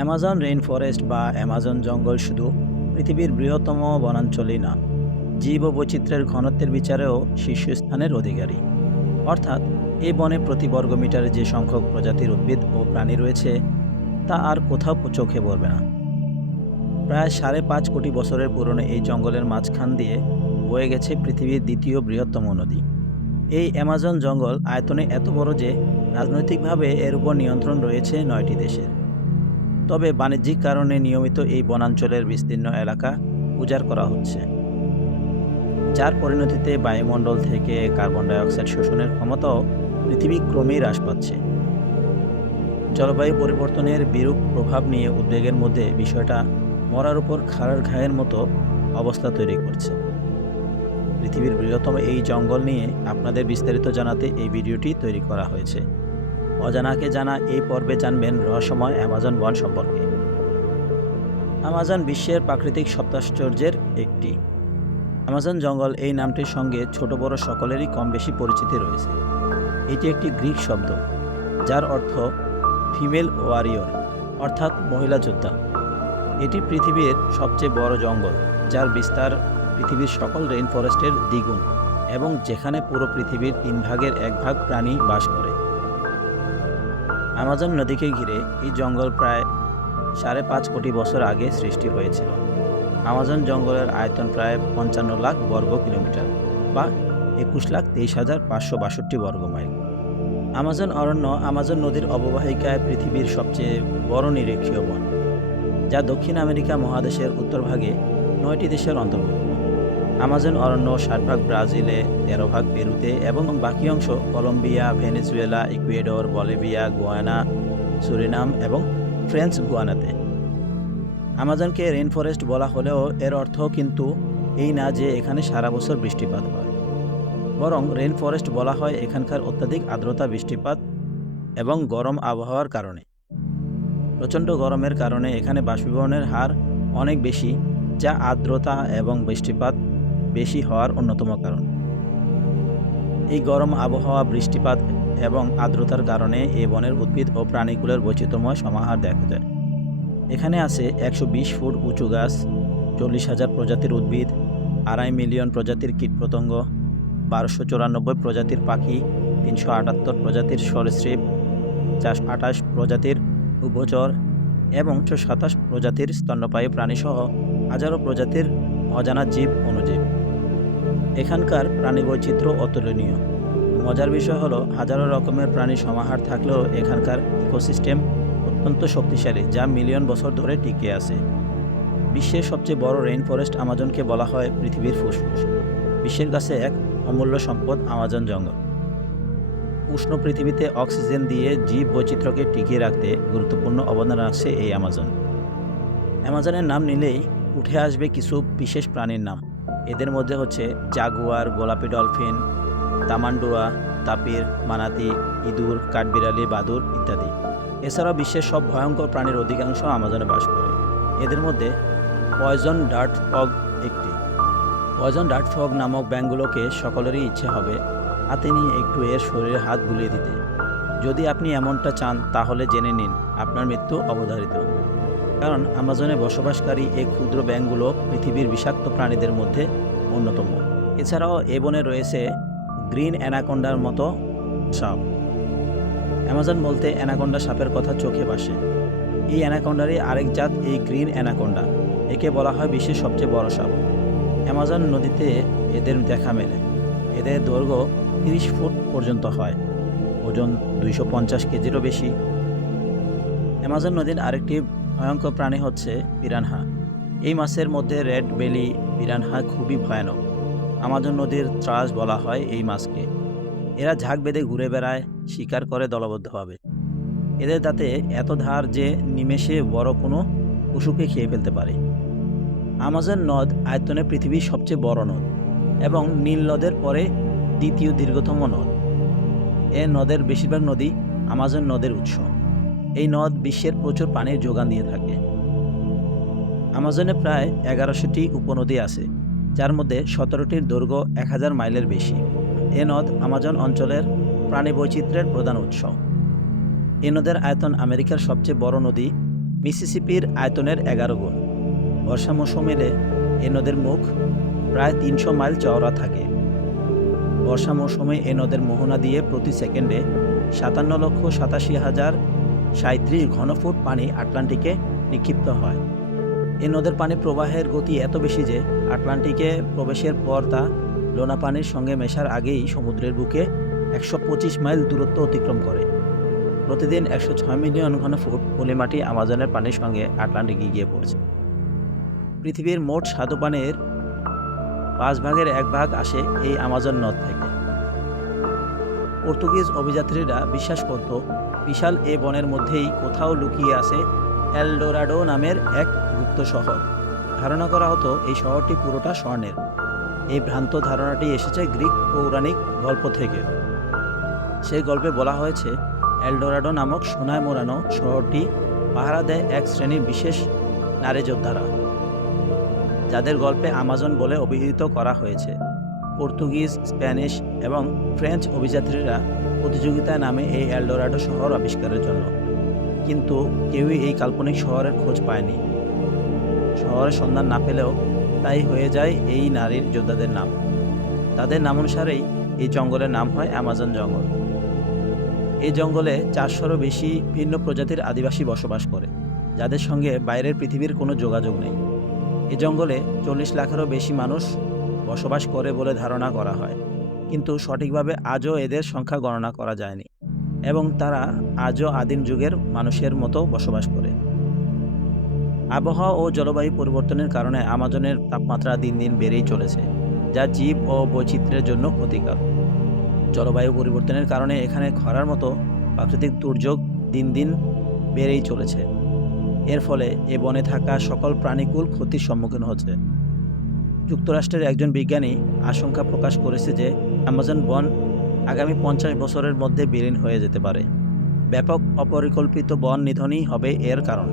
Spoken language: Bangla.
অ্যামাজন রেইন ফরেস্ট বা অ্যামাজন জঙ্গল শুধু পৃথিবীর বৃহত্তম বনাঞ্চলই না, জীব ও বৈচিত্র্যের ঘনত্বের বিচারেও শীর্ষস্থানের অধিকারী। অর্থাৎ এই বনে প্রতি বর্গমিটারে যে সংখ্যক প্রজাতির উদ্ভিদ ও প্রাণী রয়েছে তা আর কোথাও চোখে পড়বে না। প্রায় 5.5 কোটি বছরের পুরনো এই জঙ্গলের মাঝখান দিয়ে বয়ে গেছে পৃথিবীর দ্বিতীয় বৃহত্তম নদী। এই অ্যামাজন জঙ্গল আয়তনে এত বড় যে রাজনৈতিকভাবে এর উপর নিয়ন্ত্রণ রয়েছে 9টি দেশের। তবে বাণিজ্যিক কারণে নিয়মিত এই বনাঞ্চলের বিস্তীর্ণ এলাকা উজাড় করা হচ্ছে, যার পরিণতিতে বায়ুমণ্ডল থেকে কার্বন ডাইঅক্সাইড শোষণের ক্ষমতাও পৃথিবী ক্রমেই হ্রাস পাচ্ছে। জলবায়ু পরিবর্তনের বিরূপ প্রভাব নিয়ে উদ্বেগের মধ্যে বিষয়টা মরার উপর খাড়ার ঘায়ের মতো অবস্থা তৈরি করছে। পৃথিবীর বৃহত্তম এই জঙ্গল নিয়ে আপনাদের বিস্তারিত জানাতে এই ভিডিওটি তৈরি করা হয়েছে। অজানাকে জানা এই পর্বে জানবেন রহস্যময় অ্যামাজন বন সম্পর্কে। অ্যামাজন বিশ্বের প্রাকৃতিক সপ্তাশ্চর্যের একটি। অ্যামাজন জঙ্গল এই নামটির সঙ্গে ছোট বড় সকলেরই কম বেশি পরিচিতি রয়েছে। এটি একটি গ্রিক শব্দ যার অর্থ ফিমেল ওয়ারিয়র, অর্থাৎ মহিলা যোদ্ধা। এটি পৃথিবীর সবচেয়ে বড় জঙ্গল, যার বিস্তার পৃথিবীর সকল রেইন ফরেস্টের দ্বিগুণ এবং যেখানে পুরো পৃথিবীর 1/3 প্রাণী বাস করে। অ্যামাজন নদীকে ঘিরে এই জঙ্গল প্রায় 5.5 কোটি বছর আগে সৃষ্টি হয়েছিল। অ্যামাজন জঙ্গলের আয়তন প্রায় 55 লাখ বর্গ কিলোমিটার বা 21,23,562 বর্গ মাইল। অ্যামাজন অরণ্য অ্যামাজন নদীর অববাহিকায় পৃথিবীর সবচেয়ে বড় নিরক্ষীয় বন, যা দক্ষিণ আমেরিকা মহাদেশের উত্তরভাগে 9টি দেশের অন্তর্ভুক্ত। অ্যামাজন অরণ্য 60 ভাগ ব্রাজিলে, 13 ভাগ পেরুতে এবং বাকি অংশ Colombia, Venezuela, Ecuador, Bolivia, Guyana, Suriname এবং ফ্রেঞ্চ গুয়ানাতে। অ্যামাজনকে রেইন ফরেস্ট বলা হলেও এর অর্থ কিন্তু এই না যে এখানে সারা বছর বৃষ্টিপাত হয়, বরং রেইন ফরেস্ট বলা হয় এখানকার অত্যাধিক আর্দ্রতা, বৃষ্টিপাত এবং গরম আবহাওয়ার কারণে। প্রচণ্ড গরমের কারণে এখানে বাষ্পীভবনের হার অনেক বেশি, যা আর্দ্রতা এবং বৃষ্টিপাত বেশি হওয়ার অন্যতম কারণ। এই গরম আবহাওয়া, বৃষ্টিপাত এবং আর্দ্রতার কারণে এই বনের উদ্ভিদ ও প্রাণীকুলের বৈচিত্র্যময় সমাহার দেখা যায়। এখানে আছে 120 ফুট উঁচু গাছ, 40,000 প্রজাতির উদ্ভিদ, 2.5 মিলিয়ন প্রজাতির কীটপতঙ্গ, 1294 প্রজাতির পাখি, 378 প্রজাতির সরীসৃপ, 428 প্রজাতির উভচর এবং 127 প্রজাতির স্তন্যপায়ী প্রাণীসহ হাজারো প্রজাতির অজানা জীব অণুজীব। এখানকার প্রাণী বৈচিত্র্য অতুলনীয়। মজার বিষয় হলো, হাজারো রকমের প্রাণীর সমাহার থাকলেও এখানকার ইকোসিস্টেম অত্যন্ত শক্তিশালী, যা মিলিয়ন বছর ধরে টিকে আছে। বিশ্বের সবচেয়ে বড় রেইন ফরেস্ট আমাজনকে বলা হয় পৃথিবীর ফুসফুস। বিশ্বের কাছে এক অমূল্য সম্পদ আমাজন জঙ্গল। উষ্ণ পৃথিবীতে অক্সিজেন দিয়ে জীব বৈচিত্র্যকে টিকিয়ে রাখতে গুরুত্বপূর্ণ অবদান রাখছে এই আমাজন। অ্যামাজনের নাম নিলেই উঠে আসবে কিছু বিশেষ প্রাণীর নাম। এদের মধ্যে হচ্ছে জাগুয়ার, গোলাপি ডলফিন, তামান্ডুয়া, তাপির, মানাতি, ইঁদুর, কাঠবিড়ালি, বাদুড় ইত্যাদি। এছাড়াও বিশ্বের সব ভয়ঙ্কর প্রাণীর অধিকাংশ আমাজনে বাস করে। এদের মধ্যে পয়জন ডার্ট ফগ একটি। পয়জন ডার্ট ফগ নামক ব্যাঙগুলোকে সকলেরই ইচ্ছে হবে হাতে নিয়ে একটু এর শরীরে হাত বুলিয়ে দিতে। যদি আপনি এমনটা চান তাহলে জেনে নিন আপনার মৃত্যু অবধারিত, কারণ আমাজনে বসবাসকারী এই ক্ষুদ্র ব্যাঙগুলো পৃথিবীর বিষাক্ত প্রাণীদের মধ্যে অন্যতম। এছাড়াও এ বনে রয়েছে গ্রিন অ্যানাকোন্ডার মতো সাপ। অ্যামাজন বলতে অ্যানাকোন্ডা সাপের কথা চোখে ভাসে। এই অ্যানাকোন্ডারই আরেক জাত এই গ্রিন অ্যানাকোন্ডা। একে বলা হয় বিশ্বের সবচেয়ে বড় সাপ। অ্যামাজন নদীতে এদের দেখা মেলে। এদের দৈর্ঘ্য 30 ফুট পর্যন্ত হয়, ওজন 250 কেজিরও বেশি। অ্যামাজন নদীর আরেকটি ভয়ঙ্কর প্রাণী হচ্ছে পিরানহা। এই মাছের মধ্যে রেড বেলি পিরানহা খুবই ভয়ানক। আমাজন নদীর ত্রাস বলা হয় এই মাছকে। এরা ঝাঁক বেঁধে ঘুরে বেড়ায়, শিকার করে দলবদ্ধভাবে। এদের দাঁতে এত ধার যে নিমেষে বড় কোনো পশুকে খেয়ে ফেলতে পারে। আমাজন নদ আয়তনে পৃথিবীর সবচেয়ে বড় নদ এবং নীল নদের পরে দ্বিতীয় দীর্ঘতম নদ। এ নদের বেশিরভাগ নদী আমাজন নদের উৎস। এই নদ বিশ্বের প্রচুর পানির যোগান দিয়ে থাকে। আমাজনে প্রায় 1100টি উপনদী আছে, যার মধ্যে 17টির দৈর্ঘ্য 1000 মাইলের বেশি। এ নদ আমাজন অঞ্চলের প্রাণী বৈচিত্র্যের প্রধান উৎস। এ নদের আয়তন আমেরিকার সবচেয়ে বড় নদী মিসিসিপির আয়তনের 11 গুণ। বর্ষা মৌসুমে এলে এ নদের মুখ প্রায় 300 মাইল চওড়া থাকে। বর্ষা মৌসুমে এ নদের মোহনা দিয়ে প্রতি সেকেন্ডে 57,87,037 ঘনফুট পানি আটলান্টিকে নিক্ষিপ্ত হয়। এ নদের পানি প্রবাহের গতি এত বেশি যে আটলান্টিকে প্রবেশের পর তা লোনা পানির সঙ্গে মেশার আগেই সমুদ্রের বুকে 125 মাইল দূরত্ব অতিক্রম করে। প্রতিদিন 106 মিলিয়ন ঘনফুট পলিমাটি আমাজনের পানির সঙ্গে আটলান্টিকে গিয়ে পড়ছে। পৃথিবীর মোট স্বাদু পানির 5 ভাগের 1 ভাগ আসে এই আমাজন নদ থেকে। পর্তুগিজ অভিযাত্রীরা বিশ্বাস করত বিশাল এ বনের মধ্যেই কোথাও লুকিয়ে আছে এল ডোরাডো নামের এক গুপ্ত শহর। ধারণা করা হতো এই শহরটি পুরোটা স্বর্ণের। এই ভ্রান্ত ধারণাটি এসেছে গ্রিক পৌরাণিক গল্প থেকে। সেই গল্পে বলা হয়েছে এল ডোরাডো নামক সোনায় মোড়ানো শহরটি পাহারা দেয় এক শ্রেণীর বিশেষ নারী যোদ্ধারা, যাদের গল্পে আমাজন বলে অভিহিত করা হয়েছে। পর্তুগিজ, স্প্যানিশ এবং ফ্রেঞ্চ অভিযাত্রীরা প্রতিযোগিতায় নামে এই এল ডোরাডো শহর আবিষ্কারের জন্য, কিন্তু কেউই এই কাল্পনিক শহরের খোঁজ পায়নি। শহরের সন্ধান না পেলেও তাই হয়ে যায় এই নারীর যোদ্ধাদের নাম। তাদের নাম অনুসারেই এই জঙ্গলের নাম হয় অ্যামাজন জঙ্গল। এই জঙ্গলে 400-রও বেশি ভিন্ন প্রজাতির আদিবাসী বসবাস করে, যাদের সঙ্গে বাইরের পৃথিবীর কোনো যোগাযোগ নেই। এই জঙ্গলে 40 লাখেরও বেশি মানুষ বসবাস করে বলে ধারণা করা হয়, কিন্তু সঠিকভাবে আজও এদের সংখ্যা গণনা করা যায়নি এবং তারা আজও আদিম যুগের মানুষের মতো বসবাস করে। আবহাওয়া ও জলবায়ু পরিবর্তনের কারণে আমাজনের তাপমাত্রা দিন দিন বেড়েই চলেছে, যা জীব ও বৈচিত্র্যের জন্য ক্ষতিকর। জলবায়ু পরিবর্তনের কারণে এখানে খরার মতো প্রাকৃতিক দুর্যোগ দিন দিন বেড়েই চলেছে। এর ফলে এ বনে থাকা সকল প্রাণীকুল ক্ষতির সম্মুখীন হচ্ছে। যুক্তরাষ্ট্রের একজন বিজ্ঞানী আশঙ্কা প্রকাশ করেছে যে আমাজন বন আগামী 50 বছরের মধ্যে বিলীন হয়ে যেতে পারে। ব্যাপক অপরিকল্পিত বন নিধনই হবে এর কারণ।